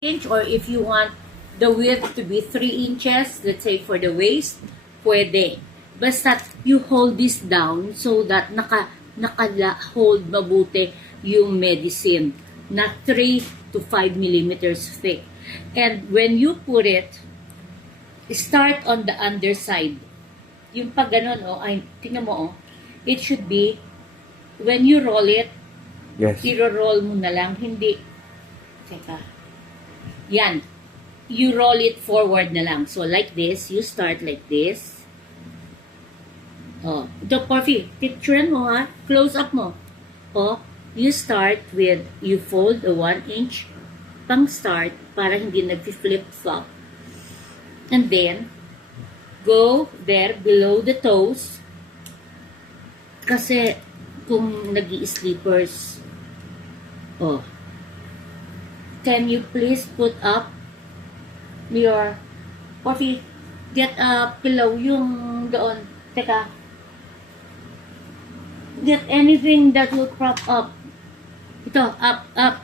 inch, or if you want the width to be 3 inches, let's say for the waist, pwede. Basta you hold this down so that naka-hold mabuti yung medicine na 3 to 5 millimeters thick. And when you put it, start on the underside. Yung pag ganun, ay, tingnan mo, it should be, when you roll it, Yes. i-roll mo na lang, hindi, teka, yan, you roll it forward na lang. So, like this, you start like this. Ito, Porfy, picturean mo ha, close up mo. You start with, you fold a 1 inch pang start para hindi nag-flip-flop. And then, go there below the toes. Kasi, kung nag-i-sleepers, can you please put up your, Porfy, get a pillow yung doon. Teka. Get anything that will prop up. Ito,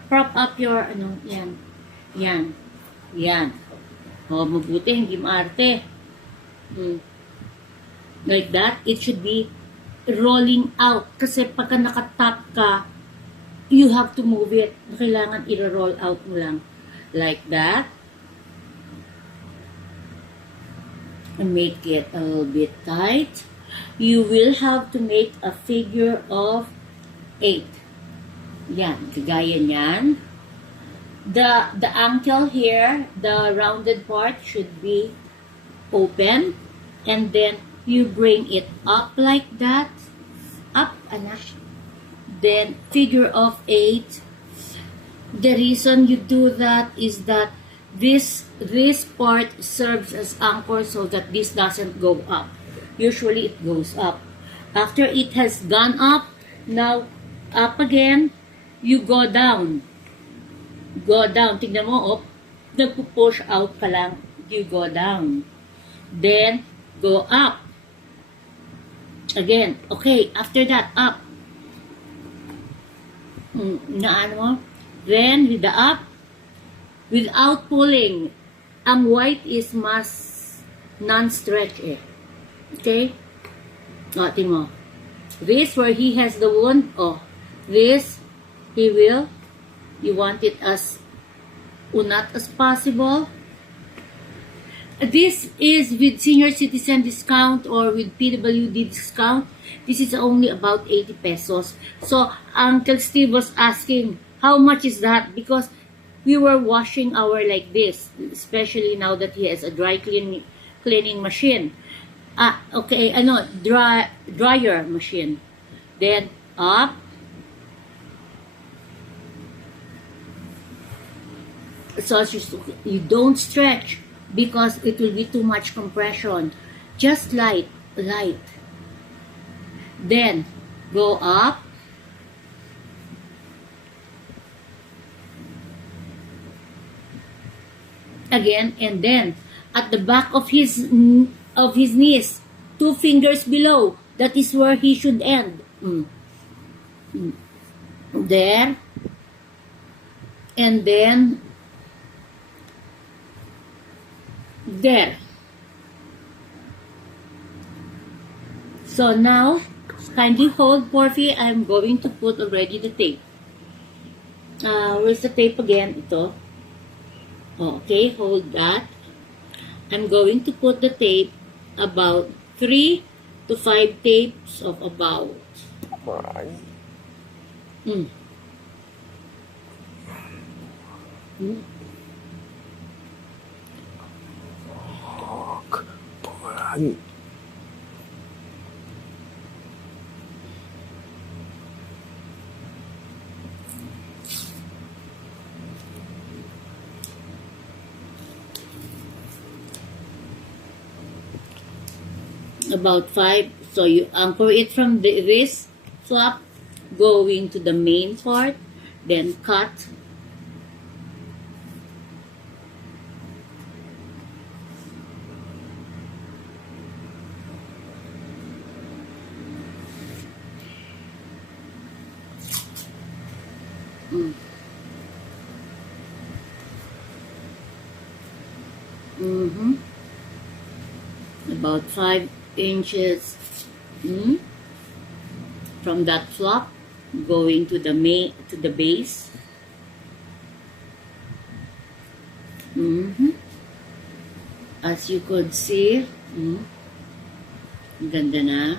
prop up your, yan. Yan. Mabuti, hindi maarte. Like that, it should be rolling out. Kasi pagka nakatap ka, you have to move it. Kailangan i-roll out mo lang. Like that. And make it a little bit tight. You will have to make a figure of 8. Yan, kagaya niyan. The ankle here, the rounded part should be open. And then, you bring it up like that. Up, anak. Then, figure of 8. The reason you do that is that this part serves as anchor so that this doesn't go up. Usually, it goes up. After it has gone up, now, up again, you go down. Go down. Tignan mo, nagpo-push out ka lang, you go down. Then, go up. Again. Okay, after that, up. Then, with the up, without pulling, ang white is mas non-stretch eh. Okay? Tingnan mo. This, where he has the wound, this, you want it as unat as possible. This is with senior citizen discount or with PWD discount. This is only about 80 pesos. So, Uncle Steve was asking, how much is that? Because we were washing our like this, especially now that he has a dry cleaning machine. Okay, dryer machine. Then, up. So, you don't stretch because it will be too much compression. Just light. Then, go up. Again, and then, at the back of his knees, 2 fingers below, that is where he should end. There. And then, there. So now, kindly hold, Porfy. I'm going to put already the tape. Where's the tape again? Ito. Okay, hold that. I'm going to put the tape about 3 to 5 tapes of about. About 5. So you anchor it from this flap, going to the main part, then cut. About 5 inches from that flap going to the base. As you could see, ganda na.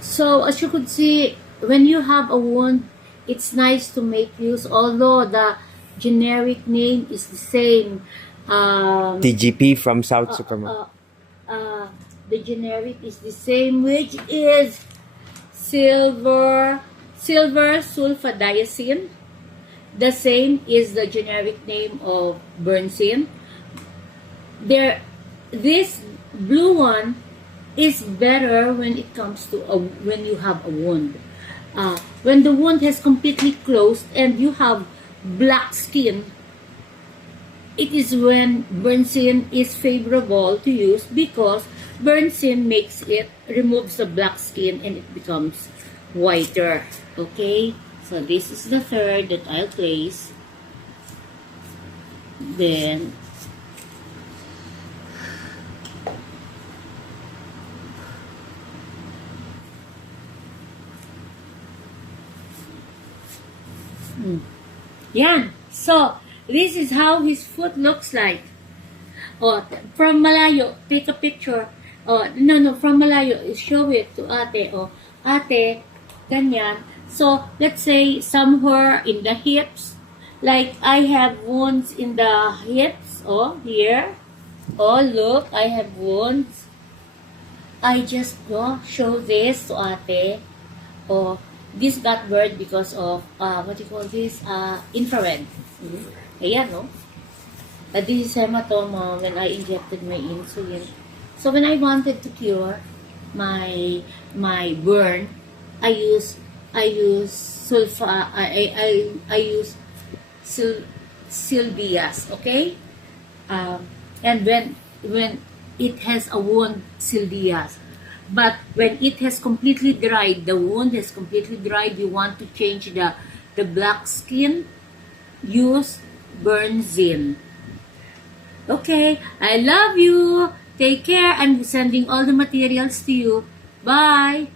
So, as you could see, when you have a wound, it's nice to make use, although the generic name is the same. TGP from South Sucama. The generic is the same, which is silver sulfadiazine. The same is the generic name of Bernzine. This blue one is better when it comes to when you have a wound. When the wound has completely closed and you have black skin, it is when Bernzine is favorable to use, because Bernzine removes the black skin and it becomes whiter. Okay, so this is the third that I'll place. Then yan. So, this is how his foot looks like. Oh, from malayo, take a picture. Oh, no, from malayo, show it to ate. Oh, ate, ganyan. So, let's say somewhere in the hips. Like, I have wounds in the hips. Oh, here. Oh, look, I have wounds. I just show this to ate. Oh, this got burned because of, what do you call this? Infrared. Ayan, no? This is hematoma when I injected my insulin. So, when I wanted to cure my burn, I use Silvias, okay? And when it has a wound, Silvias. But when it has completely dried, the wound has completely dried, you want to change the black skin, use Bernzine. Okay, I love you. Take care. I'm sending all the materials to you. Bye.